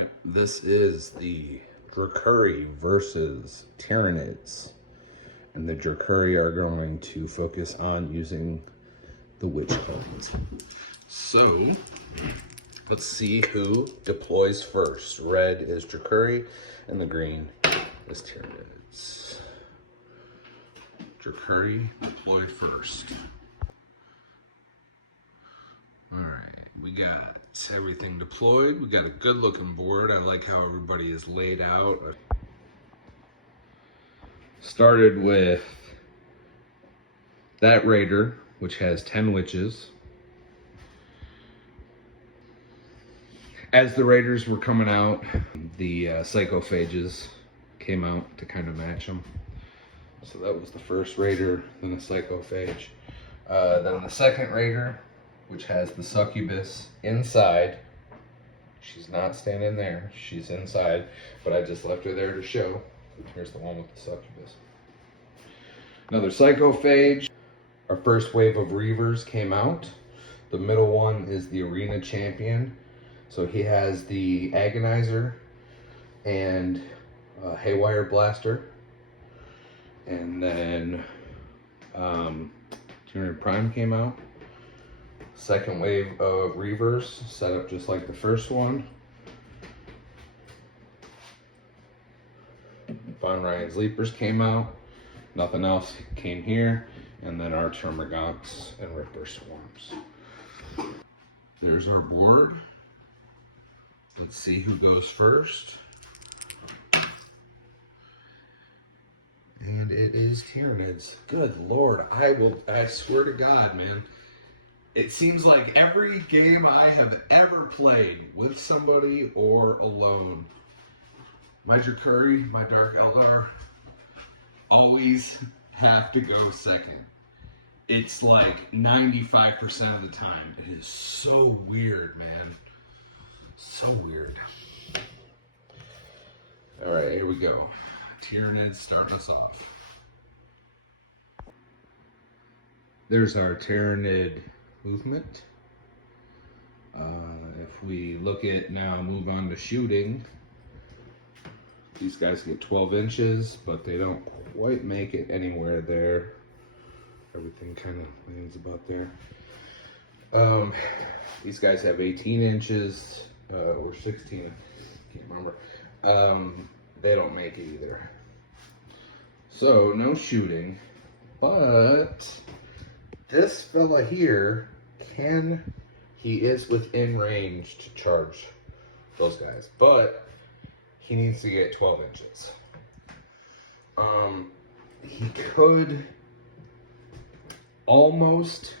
Alright, this is the Drukhari versus Tyranids. And the Drukhari are going to focus on using the Witch cards. So, let's see who deploys first. Red is Drukhari, and the green is Tyranids. Drukhari deploy first. Alright, we got everything deployed. We got a good looking board. I like how everybody is laid out. Started with that Raider, which has 10 witches. As the Raiders were coming out, the psychophages came out to kind of match them. So that was the first Raider, then the psychophage. Then the second Raider, which has the succubus inside. She's not standing there, she's inside, but I just left her there to show. Here's the one with the succubus. Another psychophage. Our first wave of Reavers came out. The middle one is the arena champion. So he has the agonizer and haywire blaster. And then Tyranid Prime came out. Second wave of Reavers, set up just like the first one. Von Ryan's Leapers came out. Nothing else came here. And then our Termagants and Ripper Swarms. There's our board. Let's see who goes first. And it is Tyranids. Good Lord, I swear to God, man. It seems like every game I have ever played with somebody or alone, my Drukhari, my Dark Eldar, always have to go second. It's like 95% of the time. It is so weird, man. So weird. Alright, here we go. Tyranids start us off. There's our Tyranid movement. If we look at now, move on to shooting. These guys get 12 inches, but they don't quite make it anywhere there. Everything kind of lands about there. These guys have 18 inches, or 16, I can't remember. They don't make it either. So, no shooting, but this fella here he is within range to charge those guys, but he needs to get 12 inches. He could almost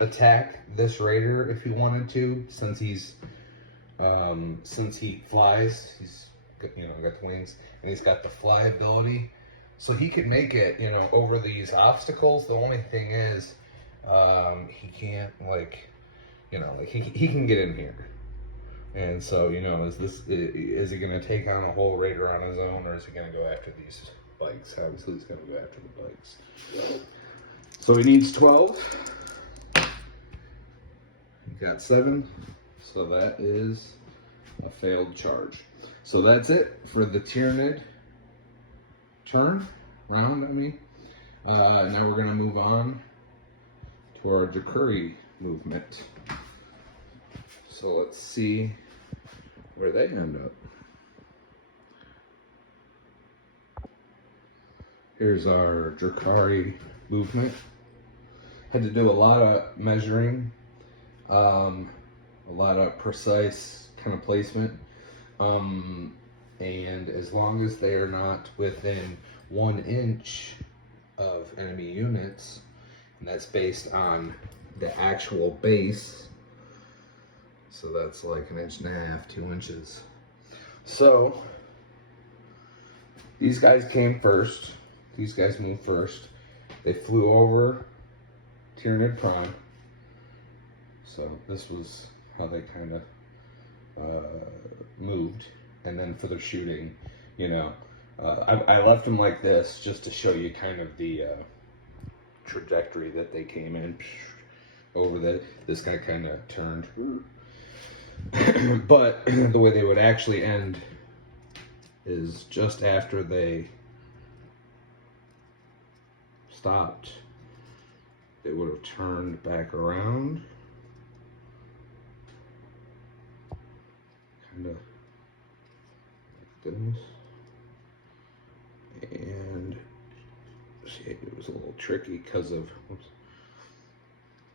attack this Raider if he wanted to, since he flies. He's got the wings, and he's got the fly ability, so he can make it over these obstacles. The only thing is he can't he can get in here, and so is he going to take on a whole Raider on his own, or is he going to go after these bikes? Obviously he's going to go after the bikes. So he needs 12. He got 7, so that is a failed charge. So that's it for the Tyranid round. Now we're going to move on to our Drukhari movement. So let's see where they end up. Here's our Drukhari movement. Had to do a lot of measuring, a lot of precise kind of placement. And as long as they are not within 1 inch of enemy units, and that's based on the actual base, so that's like 1.5 inches, 2 inches. So these guys came first. These guys moved first. They flew over Tyranid Prime. So this was how they kind of moved. And then for the shooting, I left them like this just to show you kind of the trajectory that they came in over. This guy kind of turned But the way they would actually end is just after they stopped, they would have turned back around, kind of like this, and see, it was a little tricky because of, whoops,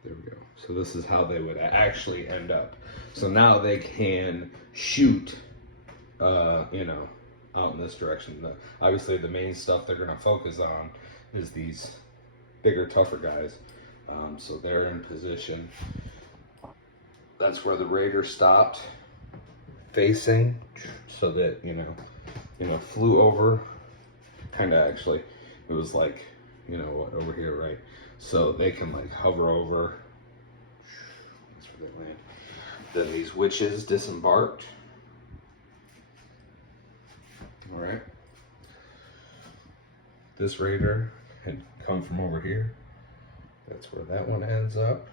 there we go. So this is how they would actually end up. So now they can shoot, you know, out in this direction. Obviously the main stuff they're going to focus on is these bigger, tougher guys. So they're in position. That's where the Raider stopped facing, so that, you know, flew over, kind of actually, it was like, you know, over here, right? So they can like hover over. That's where they land. Then these Wyches disembarked. All right. This Raider had come from over here. That's where that one ends up.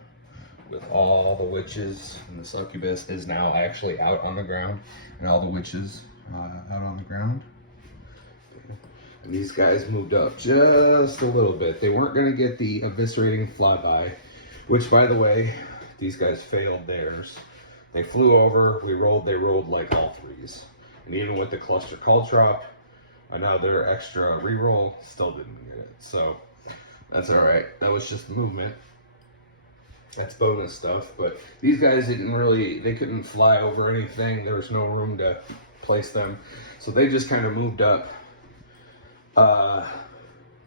With all the Wyches, and the succubus is now actually out on the ground, and all the Wyches out on the ground. And these guys moved up just a little bit. They weren't going to get the eviscerating flyby, which, by the way, these guys failed theirs. They flew over, they rolled like all threes. And even with the cluster caltrop, another extra reroll, still didn't get it. So that's all right. That was just movement. That's bonus stuff. But these guys they couldn't fly over anything. There was no room to place them. So they just kind of moved up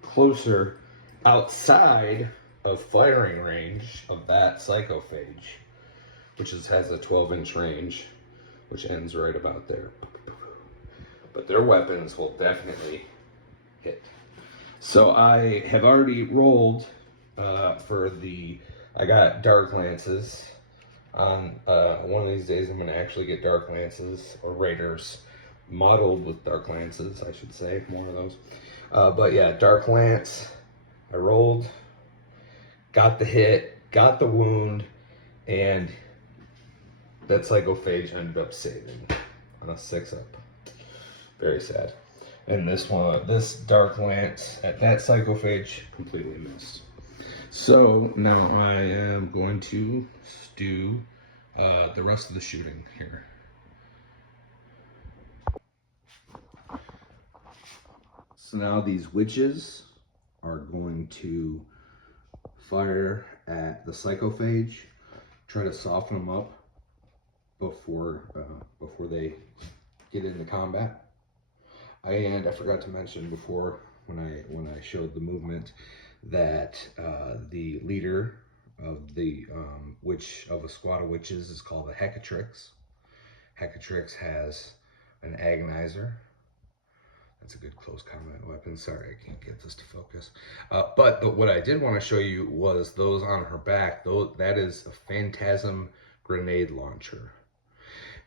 closer outside of firing range of that psychophage, which has a 12-inch range, which ends right about there. But their weapons will definitely hit. So I have already rolled I got Dark Lances. One of these days I'm going to actually get Dark Lances, or Raiders modeled with Dark Lances, I should say, more of those. But yeah, Dark Lance, I rolled, got the hit, got the wound, and that psychophage ended up saving on a 6-up. Very sad. And this Dark Lance at that psychophage completely missed. So now I am going to do the rest of the shooting here. So now these Wyches are going to fire at the psychophage, try to soften them up before they get into combat. And I forgot to mention before when I showed the movement that the leader of the of a squad of Wyches is called a Hecatrix. Hecatrix has an agonizer. That's a good close combat weapon. Sorry, I can't get this to focus. But what I did want to show you was those on her back. That is a Phantasm grenade launcher.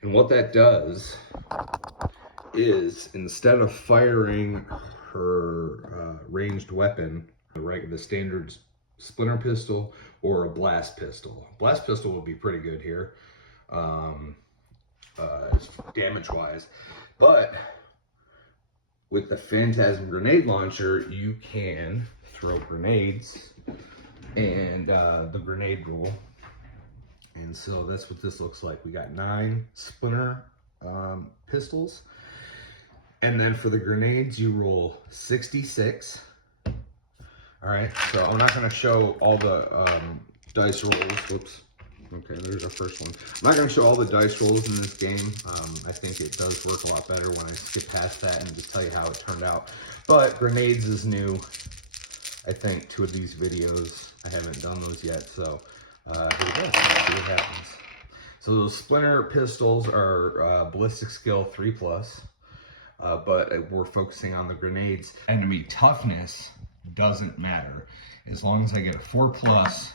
And what that does is, instead of firing her ranged weapon, the standard splinter pistol or a blast pistol. Blast pistol would be pretty good here, damage-wise. But with the Phantasm grenade launcher, you can throw grenades and the grenade rule. And so that's what this looks like. We got 9 splinter pistols. And then for the grenades, you roll 66. All right, so I'm not going to show all the dice rolls. Whoops. Okay, there's our first one. I'm not going to show all the dice rolls in this game. I think it does work a lot better when I skip past that and just tell you how it turned out. But grenades is new. I think 2 of these videos, I haven't done those yet, so here we go. Let's see what happens. So those splinter pistols are ballistic skill 3+, but we're focusing on the grenades. Enemy toughness doesn't matter. As long as I get a 4+,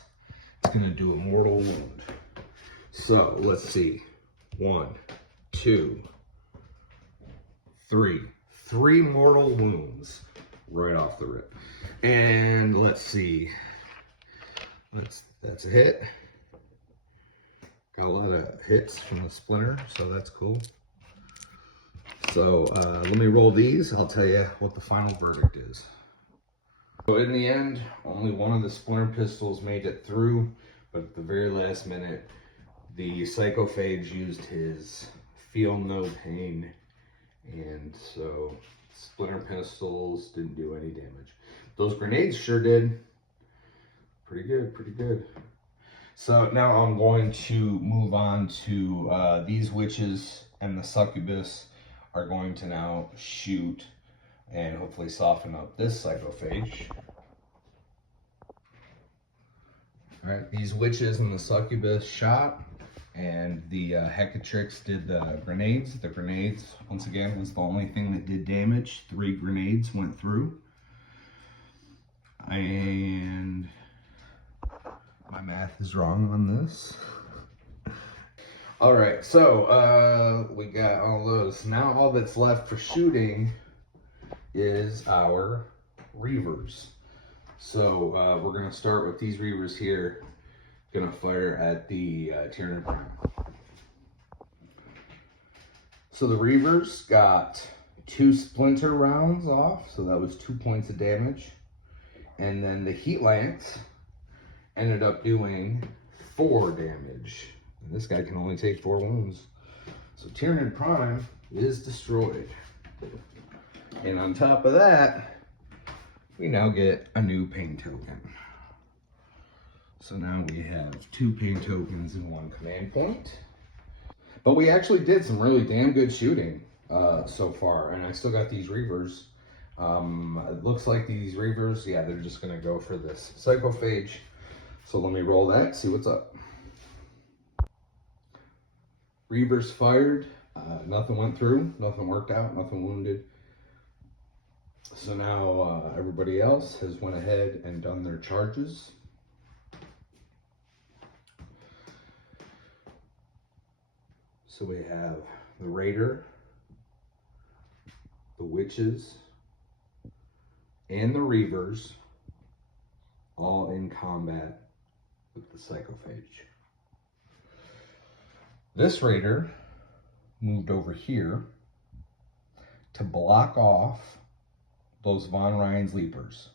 it's gonna do a mortal wound. So let's see. 1, 2, 3. 3 mortal wounds right off the rip. And let's see. That's a hit. Got a lot of hits from the splinter, so that's cool. So let me roll these. I'll tell you what the final verdict is. So in the end, only one of the splinter pistols made it through, but at the very last minute, the Psychophage used his feel no pain, and so splinter pistols didn't do any damage. Those grenades sure did. Pretty good, pretty good. So now I'm going to move on to these witches, and the succubus are going to now shoot and hopefully soften up this Psychophage. All right, these witches and the succubus shot, and the Hecatrix did the grenades. The grenades, once again, was the only thing that did damage. 3 grenades went through. And my math is wrong on this. All right, so we got all those. Now all that's left for shooting is our Reavers. So we're gonna start with these Reavers here. Gonna fire at the Tyranid Prime. So the Reavers got 2 splinter rounds off, so that was 2 points of damage. And then the Heat Lance ended up doing 4 damage. And this guy can only take 4 wounds. So Tyranid Prime is destroyed. And on top of that, we now get a new pain token. So now we have 2 pain tokens in 1 command point. But we actually did some really damn good shooting so far. And I still got these Reavers. It looks like these Reavers, yeah, they're just gonna go for this Psychophage. So let me roll that, see what's up. Reavers fired, nothing went through, nothing worked out, nothing wounded. So now everybody else has went ahead and done their charges. So we have the Raider, the Wyches, and the Reavers all in combat with the Psychophage. This Raider moved over here to block off those Von Ryan's Leapers.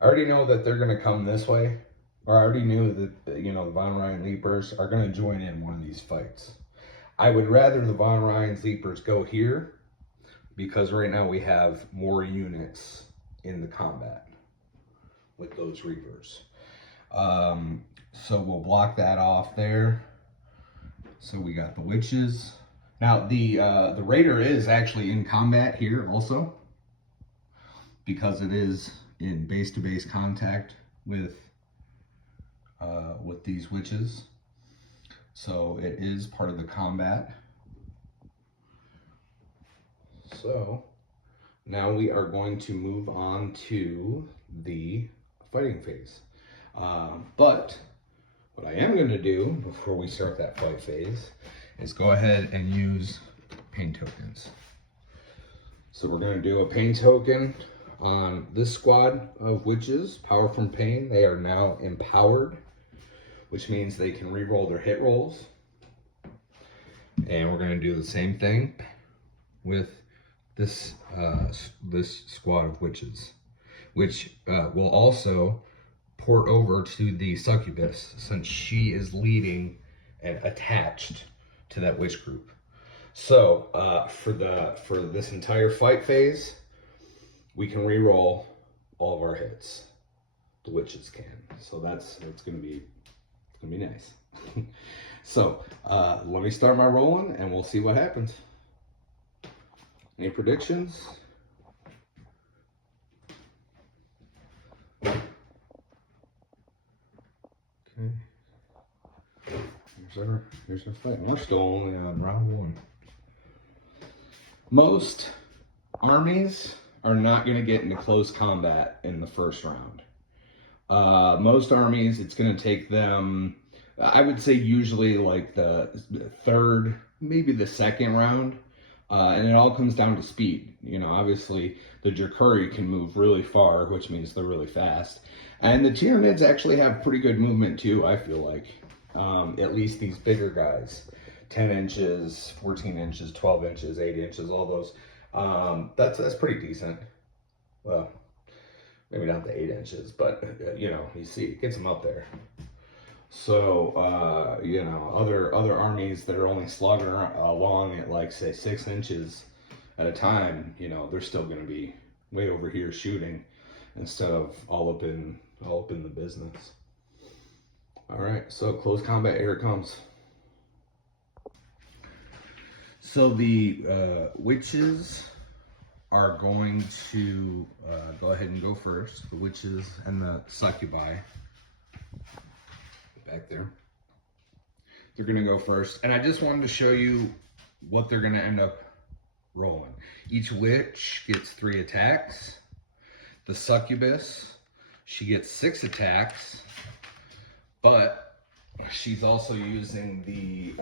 I already know that they're gonna come this way, or I already knew that, you know, the Von Ryan Leapers are gonna join in one of these fights. I would rather the Von Ryan's Leapers go here, because right now we have more units in the combat with those Reavers. So we'll block that off there. So we got the Wyches. Now the Raider is actually in combat here also, because it is in base-to-base contact with these Wyches. So it is part of the combat. So now we are going to move on to the fighting phase. But what I am going to do before we start that fight phase is go ahead and use pain tokens. So we're going to do a pain token on this squad of Wyches, Power from Pain. They are now empowered, which means they can re-roll their hit rolls. And we're going to do the same thing with this this squad of Wyches, which will also port over to the Succubus, since she is leading and attached to that witch group. So for this entire fight phase, we can re-roll all of our hits. The Wyches can. So that's gonna be nice. So let me start my rolling and we'll see what happens. Any predictions? Okay. Here's our fight. We're still only on round 1. Most armies are not going to get into close combat in the first round. Most armies, it's going to take them, I would say usually like the 3rd, maybe the 2nd round. And it all comes down to speed. You know, obviously the Drukhari can move really far, which means they're really fast. And the Tyranids actually have pretty good movement too, I feel like. at least these bigger guys, 10 inches, 14 inches, 12 inches, 8 inches, all those. That's pretty decent. Well, maybe not the 8 inches, but you know, you see, it gets them up there. So, you know, other armies that are only slogging along at like say 6 inches at a time, you know, they're still going to be way over here shooting instead of all up in the business. All right, so close combat, here it comes. So the Wyches are going to go ahead and go first. The Wyches and the Succubi back there. They're going to go first. And I just wanted to show you what they're going to end up rolling. Each witch gets 3 attacks. The Succubus, she gets 6 attacks. But she's also using the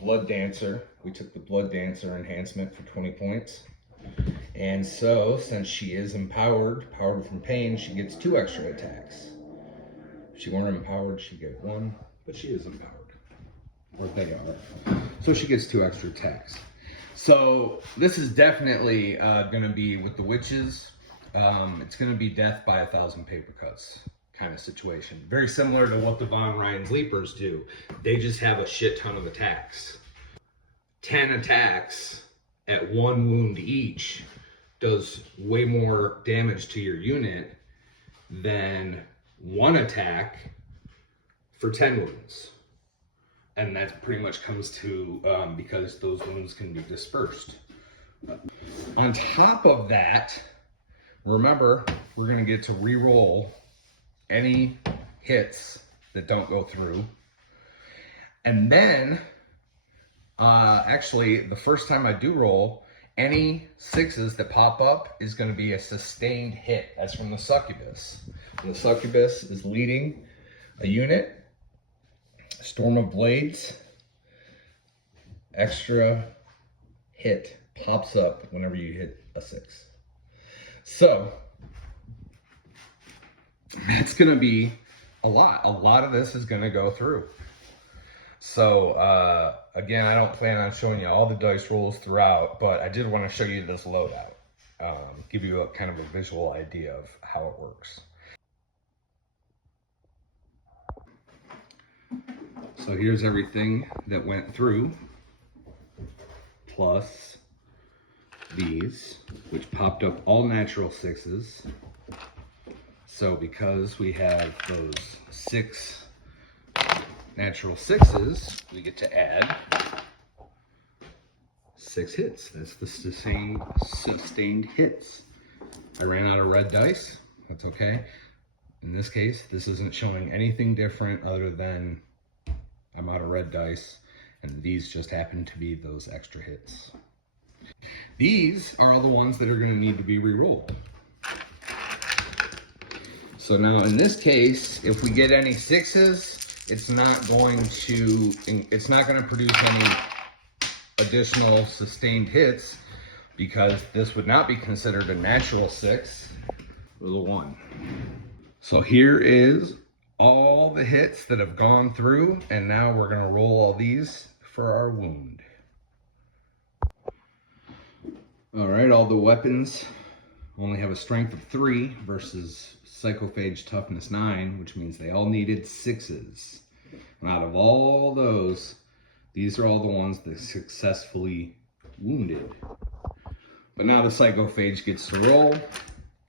Blood Dancer. We took the Blood Dancer enhancement for 20 points. And so, since she is powered from pain, she gets 2 extra attacks. If she weren't empowered, she'd get 1, but she is empowered. Or they are. So she gets 2 extra attacks. So this is definitely going to be, with the Wyches, it's going to be death by 1,000 paper cuts kind of situation. Very similar to what the Von Ryan's Leapers do. They just have a shit ton of attacks. 10 attacks at 1 wound each does way more damage to your unit than 1 attack for 10 wounds. And that pretty much comes to because those wounds can be dispersed. On top of that, remember, we're going to get to re-roll any hits that don't go through. And then, actually, the first time I do roll, any 6s that pop up is going to be a sustained hit. That's from the Succubus. And the Succubus is leading a unit. Storm of Blades, extra hit pops up whenever you hit a 6. So that's going to be a lot. A lot of this is going to go through. So again, I don't plan on showing you all the dice rolls throughout, but I did want to show you this loadout, give you a kind of a visual idea of how it works. So here's everything that went through, plus these, which popped up all natural 6s. So because we have those 6 natural 6s, we get to add 6 hits. That's the sustained hits. I ran out of red dice. That's okay. In this case, this isn't showing anything different other than I'm out of red dice, and these just happen to be those extra hits. These are all the ones that are going to need to be re-rolled. So now in this case, if we get any 6s, it's not going to produce any additional sustained hits, because this would not be considered a natural 6 with a 1. So here is all the hits that have gone through, and now we're going to roll all these for our wound. All right, all the weapons only have a strength of 3 versus Psychophage toughness 9, which means they all needed 6s. And out of all those, these are all the ones that successfully wounded. But now the Psychophage gets to roll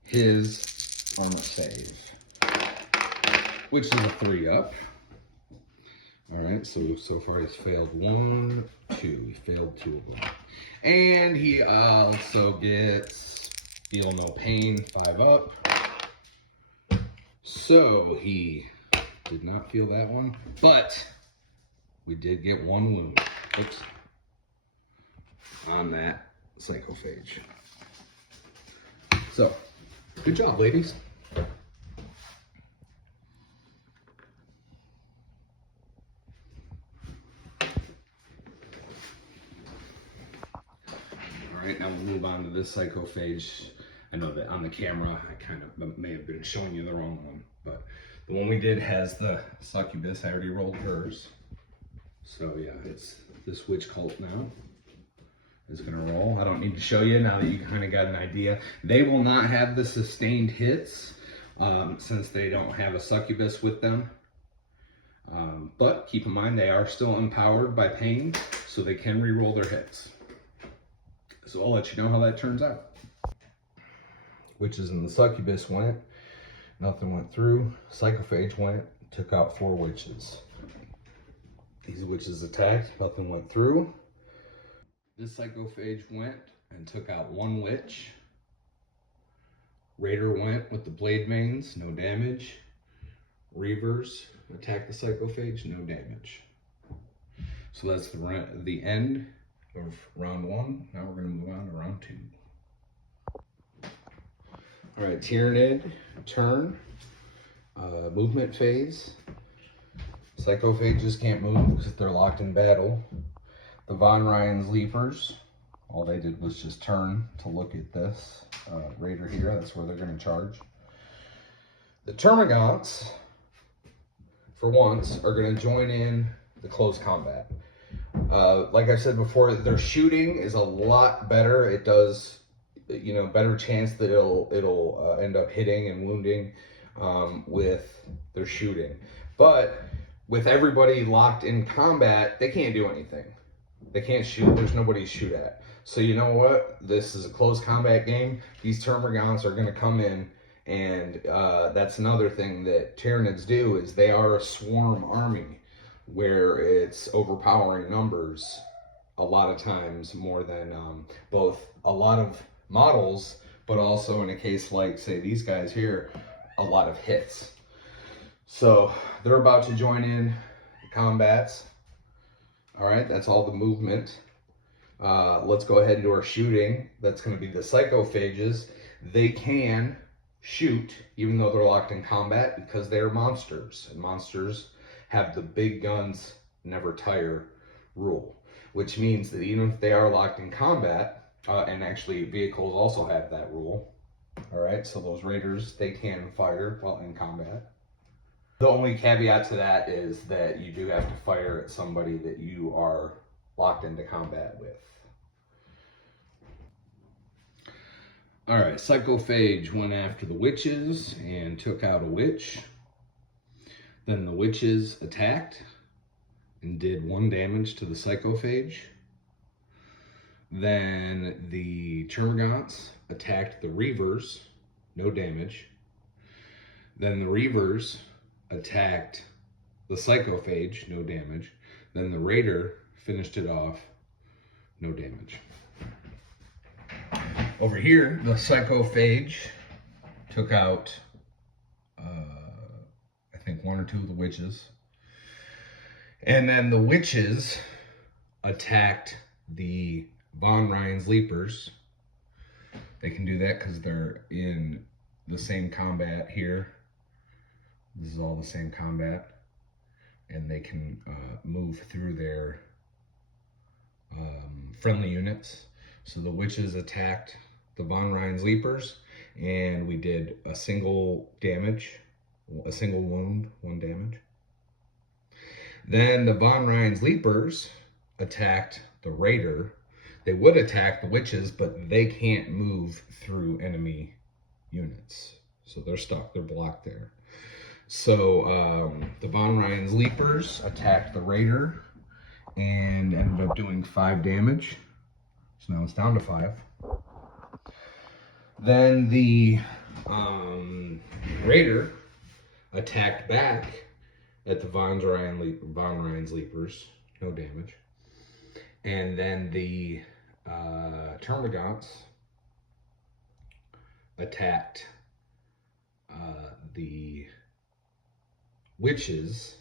his armor save, which is a 3 up. All right, so far he's failed 1, 2. He failed 2 of them. And he also gets Feel No Pain, 5 up. So he did not feel that one, but we did get 1 wound. Oops. On that Psychophage. So, good job, ladies. Alright, now we'll move on to this Psychophage. I know that on the camera, I kind of may have been showing you the wrong one, but The one we did has the succubus. I already rolled hers. So yeah, it's this witch cult now is gonna roll. I don't need to show you now that you kind of got an idea. They will not have the sustained hits since they don't have a succubus with them. But keep in mind they are still empowered by pain, so they can re-roll their hits. So I'll let you know how that turns out. Witches and the succubus went. Nothing went through. Psychophage went. Took out 4 witches. These witches attacked. Nothing went through. This psychophage went and took out 1 witch. Raider went with the blade mains. No damage. Reavers attacked the psychophage. No damage. So that's the end of round 1. Now we're going to move on to round 2. All right, Tyranid turn, movement phase. Psychophages can't move because they're locked in battle. The Von Ryan's Leapers, all they did was just turn to look at this raider here. That's where they're going to charge. The Termagants, for once, are going to join in the close combat. Like I said before, their shooting is a lot better. It does, you know, better chance that it'll end up hitting and wounding with their shooting. But with everybody locked in combat, they can't do anything. They can't shoot. There's nobody to shoot at. So you know what? This is a close combat game. These Termagants are going to come in, and that's another thing that Tyranids do, is they are a swarm army where it's overpowering numbers a lot of times, more than both a lot of models, but also in a case like, say, these guys here, a lot of hits. So they're about to join in the combats. All right, that's all the movement. Let's go ahead and do our shooting. That's going to be the psychophages. They can shoot even though they're locked in combat because they're monsters, and monsters have the big guns never tire rule, which means that even if they are locked in combat, and actually vehicles also have that rule. All right, so those raiders, they can fire while in combat. The only caveat to that is that you do have to fire at somebody that you are locked into combat with. All right, Psychophage went after the witches and took out a witch. Then the witches attacked and did 1 damage to the Psychophage. Then the Termagants attacked the Reavers, no damage. Then the Reavers attacked the Psychophage, no damage. Then the Raider finished it off, no damage. Over here, the Psychophage took out, I think 1 or 2 of the witches. And then the witches attacked the Von Ryan's Leapers. They can do that because they're in the same combat here. This is all the same combat. And they can move through their friendly units. So the witches attacked the Von Ryan's Leapers, and we did a single damage, a single wound, 1 damage. Then the Von Ryan's Leapers attacked the Raider. They would attack the witches, but they can't move through enemy units. So they're stuck, they're blocked there. So the Von Ryan's Leapers attacked the Raider and ended up doing 5 damage. So now it's down to 5. Then the Raider attacked back at the Von Ryan's Leapers, no damage. And then the Termagants attacked the witches.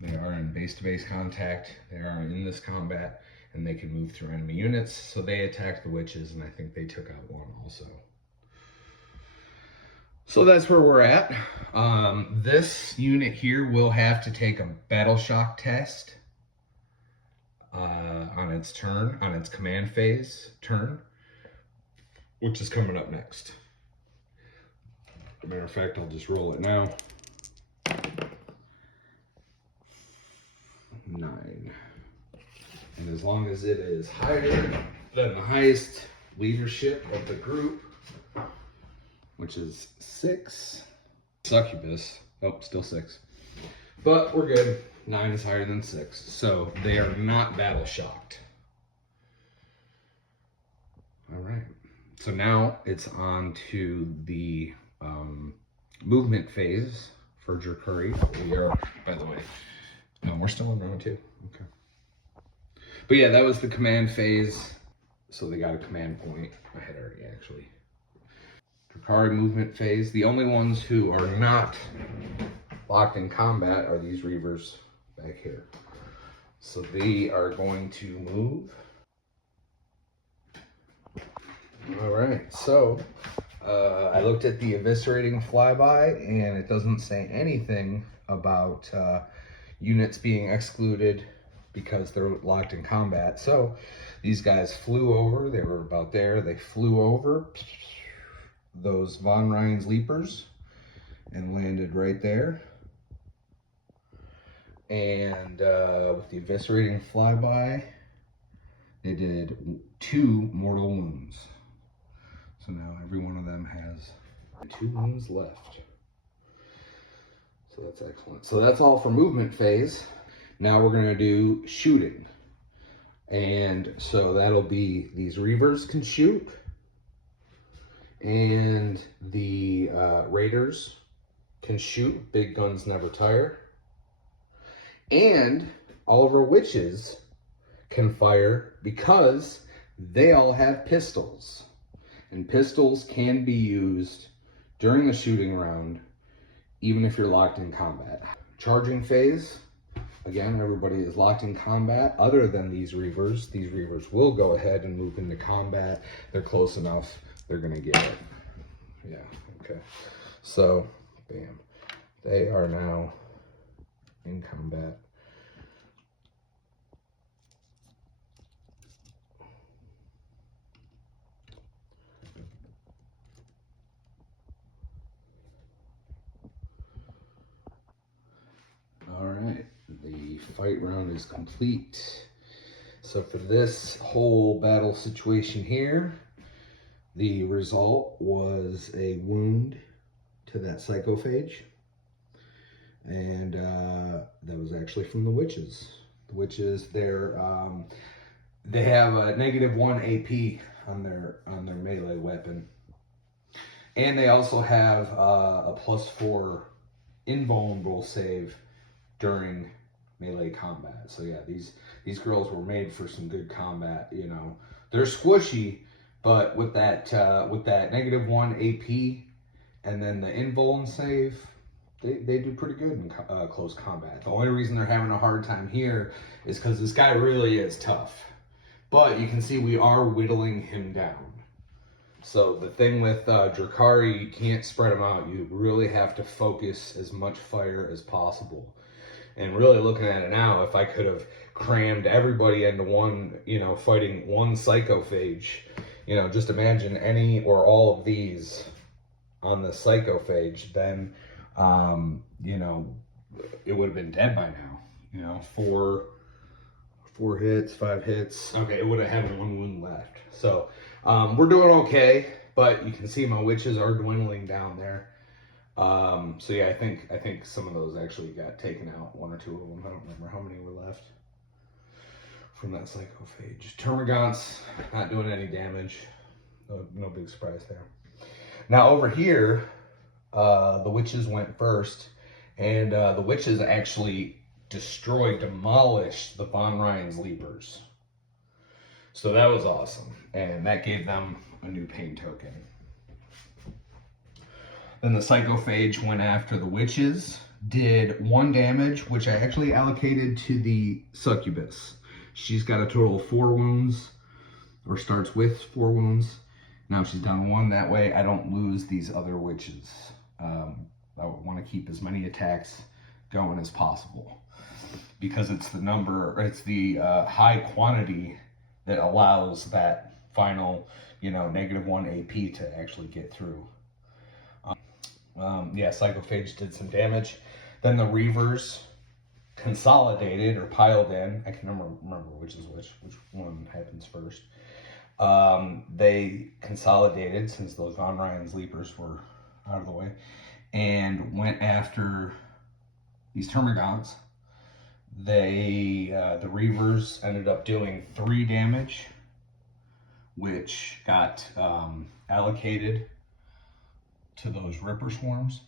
They are in base-to-base contact. They are in this combat, and they can move through enemy units. So they attacked the witches, and I think they took out 1 also. So that's where we're at. This unit here will have to take a battle shock test on its turn, on its command phase turn, which is coming up next. Matter of fact, I'll just roll it now. 9. And as long as it is higher than the highest leadership of the group, which is 6. Succubus. Oh, still 6. But we're good. 9 is higher than 6. So they are not battle shocked. All right. So now it's on to the movement phase for Drukhari. We are, by the way, no, we're still in round 2. Okay. But yeah, that was the command phase. So they got a command point. I had already actually. Drukhari movement phase. The only ones who are not locked in combat are these Reavers back here. So they are going to move. All right, so I looked at the eviscerating flyby, and it doesn't say anything about units being excluded because they're locked in combat. So these guys flew over. They were about there. They flew over those Von Ryan's Leapers and landed right there. And with the eviscerating flyby, they did 2 mortal wounds. So now every one of them has 2 wounds left. So that's excellent. So that's all for movement phase. Now we're going to do shooting. And so that'll be these Reavers can shoot. And the Raiders can shoot. Big guns never tire. And all of our Wyches can fire because they all have pistols. And pistols can be used during the shooting round, even if you're locked in combat. Charging phase, again, everybody is locked in combat other than these Reavers. These Reavers will go ahead and move into combat. They're close enough, they're gonna get it. Yeah, okay. So, bam. They are now in combat. All right, the fight round is complete. So for this whole battle situation here, the result was a wound to that psychophage. And that was actually from the Wyches. The Wyches, they have a -1 AP on their melee weapon. And they also have a +4 invulnerable save during melee combat. So yeah, these girls were made for some good combat. You know, they're squishy, but with that -1 AP and then the invuln save, they do pretty good in close combat. The only reason they're having a hard time here is because this guy really is tough. But you can see we are whittling him down. So the thing with Drukhari, you can't spread them out. You really have to focus as much fire as possible. And really looking at it now, if I could have crammed everybody into one, fighting one psychophage, just imagine any or all of these on the psychophage, then, it would have been dead by now. 4 hits, 5 hits. Okay, it would have had 1 wound left. So we're doing okay, but you can see my Wyches are dwindling down there. So yeah, I think some of those actually got taken out, 1 or 2 of them. I don't remember how many were left from that psychophage. Termagant's not doing any damage. No big surprise there. Now over here, the Wyches went first, and the Wyches actually demolished the Von Ryan's Leapers. So that was awesome, and that gave them a new pain token. Then the psychophage went after the Wyches, did 1 damage, which I actually allocated to the succubus. She's got a total of 4 wounds, or starts with 4 wounds. Now she's down 1. That way I don't lose these other Wyches. I want to keep as many attacks going as possible, because it's the high quantity that allows that final, -1 AP to actually get through. Yeah, Psychophage did some damage. Then the Reavers consolidated or piled in. I can remember which is which one happens first. They consolidated since those Von Ryan's Leapers were out of the way and went after these Termagants. The Reavers ended up doing 3 damage, which got allocated to those Ripper Swarms.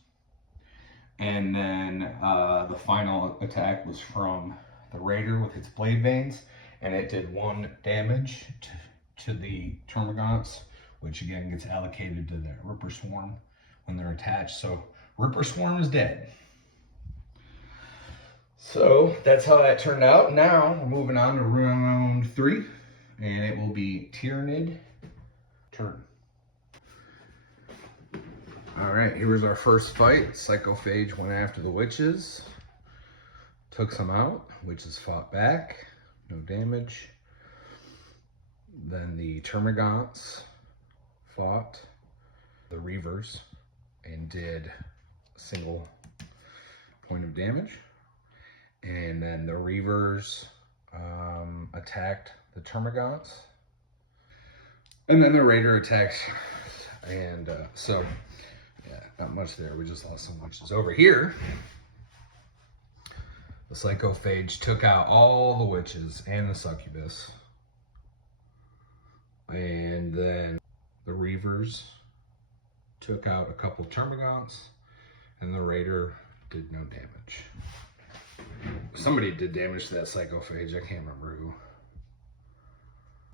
And then the final attack was from the Raider with its Blade Veins, and it did 1 damage to the Termagants, which again gets allocated to the Ripper Swarm when they're attached. So Ripper Swarm is dead. So that's how that turned out. Now we're moving on to round 3, and it will be Tyranid turn. All right, here was our first fight. Psychophage went after the Wyches, took some out. Wyches fought back, no damage. Then the Termagants fought the Reavers and did a single point of damage. And then the Reavers attacked the Termagants. And then the Raider attacked. And so, yeah, not much there. We just lost some Wyches. Over here, the Psychophage took out all the Wyches and the Succubus. And then the Reavers took out a couple Termagants, and the Raider did no damage. Somebody did damage to that Psychophage, I can't remember who.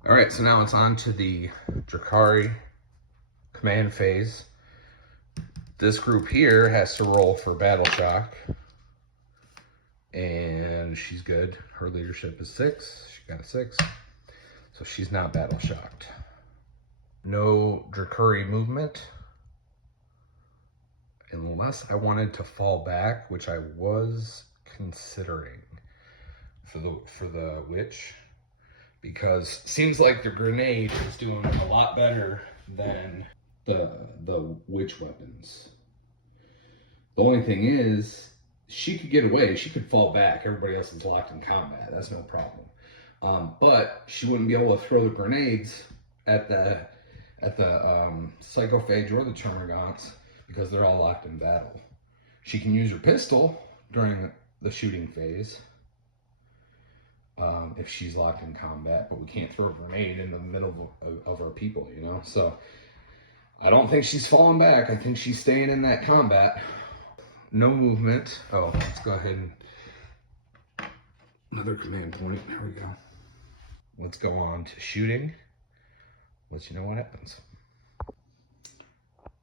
All right, so now it's on to the Drukhari command phase. This group here has to roll for Battle Shock, and she's good. Her leadership is 6, she got a 6. So she's not battle shocked. No Drukhari movement. Unless I wanted to fall back, which I was considering for the Witch. Because it seems like the grenade is doing a lot better than the Witch weapons. The only thing is, she could get away, she could fall back. Everybody else is locked in combat, that's no problem. But she wouldn't be able to throw the grenades at the Psychophage or the Termagants because they're all locked in battle. She can use her pistol during the shooting phase if she's locked in combat, but we can't throw a grenade into the middle of our people, you know? So I don't think she's falling back. I think she's staying in that combat. No movement. Oh, let's go ahead and another command point. There we go. Let's go on to shooting. Let you know what happens.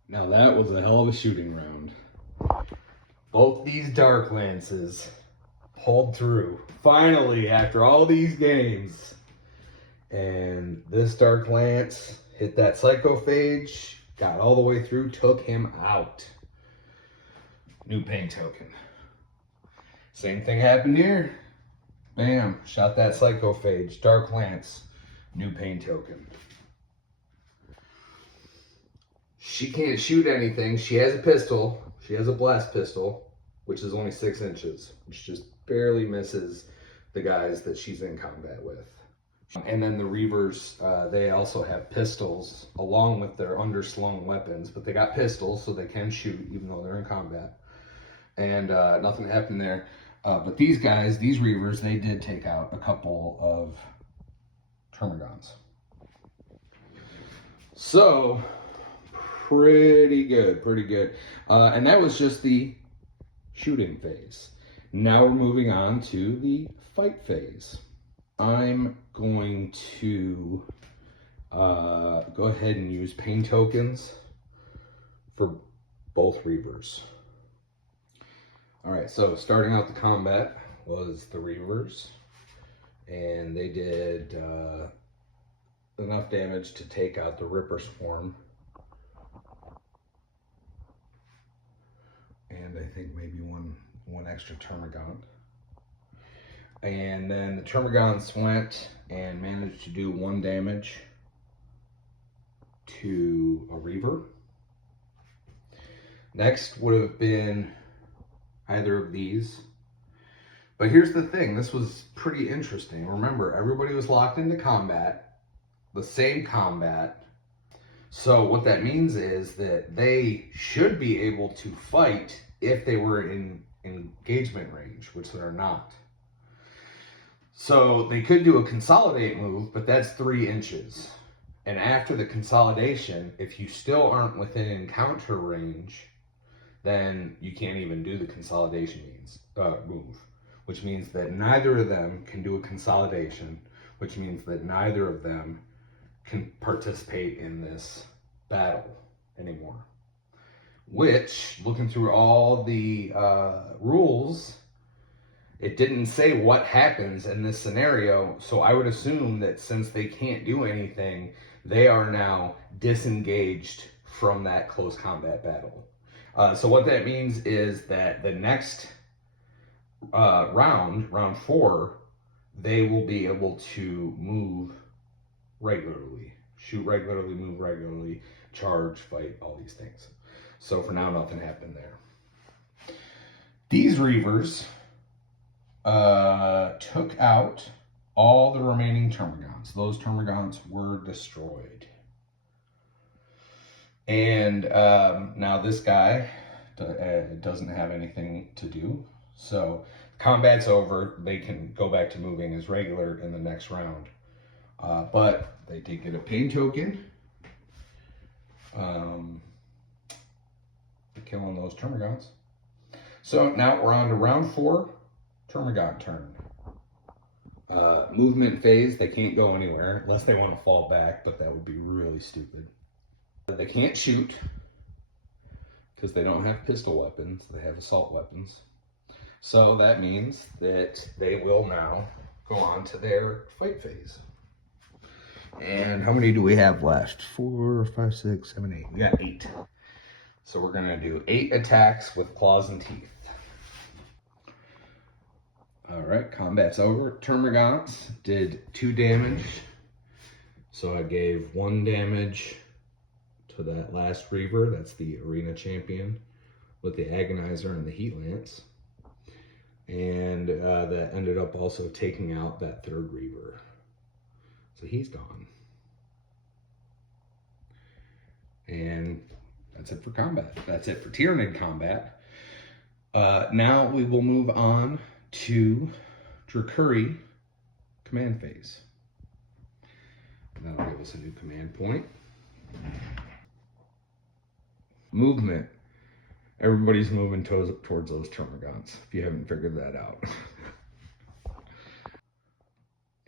Now that was a hell of a shooting round. Both these Dark Lances pulled through. Finally, after all these games. And this Dark Lance hit that Psychophage, got all the way through, took him out. New pain token. Same thing happened here. Bam, shot that Psychophage, Dark Lance, new pain token. She can't shoot anything. She has a pistol. She has a blast pistol, which is only 6 inches, which just barely misses the guys that she's in combat with. And then the Reavers, they also have pistols along with their underslung weapons, but they got pistols so they can shoot even though they're in combat. And nothing happened there. But these guys, these Reavers, they did take out a couple of Termagants. So, pretty good, pretty good. And that was just the shooting phase. Now we're moving on to the fight phase. I'm going to go ahead and use pain tokens for both Reavers. All right, so starting out the combat was the Reavers, and they did enough damage to take out the Ripper Swarm, and I think maybe one extra Termagant. And then the Termagants went and managed to do 1 damage to a Reaver. Next would have been either of these. But here's the thing, this was pretty interesting. Remember, everybody was locked into combat, the same combat. So what that means is that they should be able to fight if they were in engagement range, which they're not. So they could do a consolidate move, but that's 3 inches. And after the consolidation, if you still aren't within encounter range, then you can't even do the consolidation move, which means that neither of them can do a consolidation, which means that neither of them can participate in this battle anymore. Which, looking through all the rules, it didn't say what happens in this scenario, so I would assume that since they can't do anything, they are now disengaged from that close combat battle. So what that means is that the next round 4, they will be able to move regularly, shoot regularly, move regularly, charge, fight, all these things. So for now, nothing happened there. These Reavers took out all the remaining Termagants. Those Termagants were destroyed. And now this guy doesn't have anything to do. So combat's over. They can go back to moving as regular in the next round. But they did get a pain token. Killing those Termagants. So now we're on to round 4, Termagant turn. Movement phase, they can't go anywhere unless they want to fall back, but that would be really stupid. They can't shoot because they don't have pistol weapons, they have assault weapons. So that means that they will now go on to their fight phase. And how many do we have left? 4, 5, 6, 7, 8. We got 8. So we're going to do 8 attacks with claws and teeth. All right, combat's over. Termagants did 2 damage. So I gave 1 damage to that last Reaver. That's the arena champion with the Agonizer and the Heat Lance. And that ended up also taking out that 3rd Reaver. So he's gone. And that's it for combat. That's it for Tyranid combat. Now we will move on to Drukhari command phase. That'll give us a new command point. Movement. Everybody's moving towards those Termagants, if you haven't figured that out.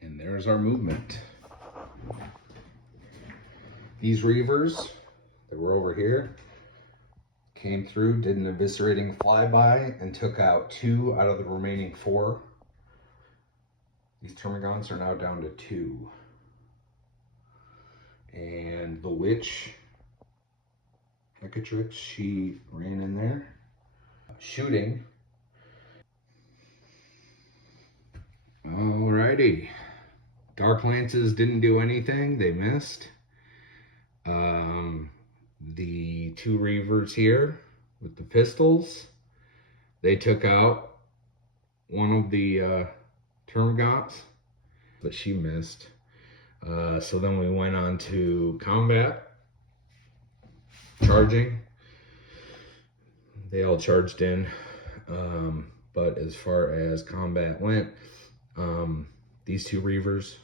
And there's our movement. These Reavers that were over here came through, did an eviscerating flyby, and took out 2 out of the remaining 4. These Termagants are now down to 2. And the Witch, Hecatrix, she ran in there, shooting. Alrighty. Dark Lances didn't do anything, they missed. The 2 Reavers here with the pistols, they took out one of the Termagants, but she missed. So then we went on to combat, charging. They all charged in, but as far as combat went, these 2 Reavers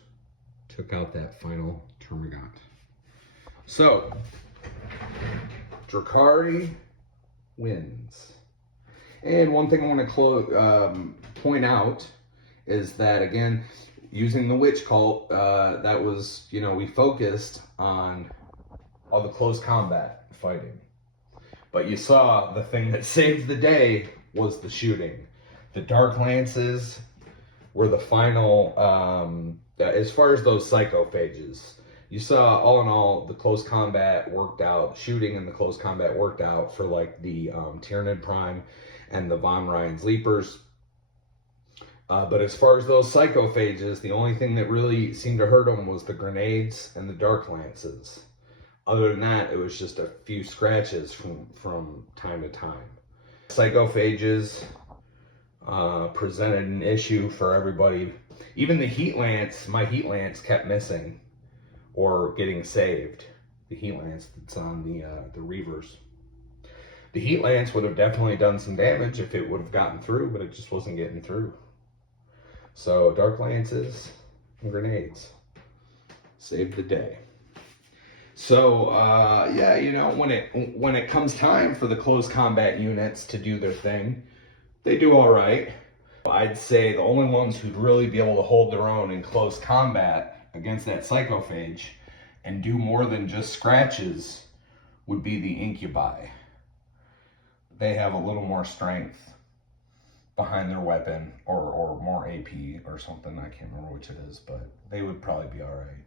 took out that final Termagant. So, Drukhari wins. And one thing I want to point out is that, again, using the Witch Cult, that was, we focused on all the close combat fighting. But you saw the thing that saved the day was the shooting. The Dark Lances were the final, as far as those psychophages. You saw, all in all, the close combat worked out, shooting and the close combat worked out for like the Tyranid Prime and the Von Ryan's Leapers. But as far as those psychophages, the only thing that really seemed to hurt them was the grenades and the Dark Lances. Other than that, it was just a few scratches from time to time. Psychophages presented an issue for everybody. Even the heat lance, my heat lance kept missing or getting saved. The heat lance that's on the Reavers. The heat lance would have definitely done some damage if it would have gotten through, but it just wasn't getting through. So dark lances and grenades saved the day. So yeah, you know, when it comes time for the close combat units to do their thing, they do all right. I'd say the only ones who'd really be able to hold their own in close combat against that psychophage and do more than just scratches would be the incubi. They have a little more strength behind their weapon, or more AP or something. I can't remember which it is, but they would probably be all right.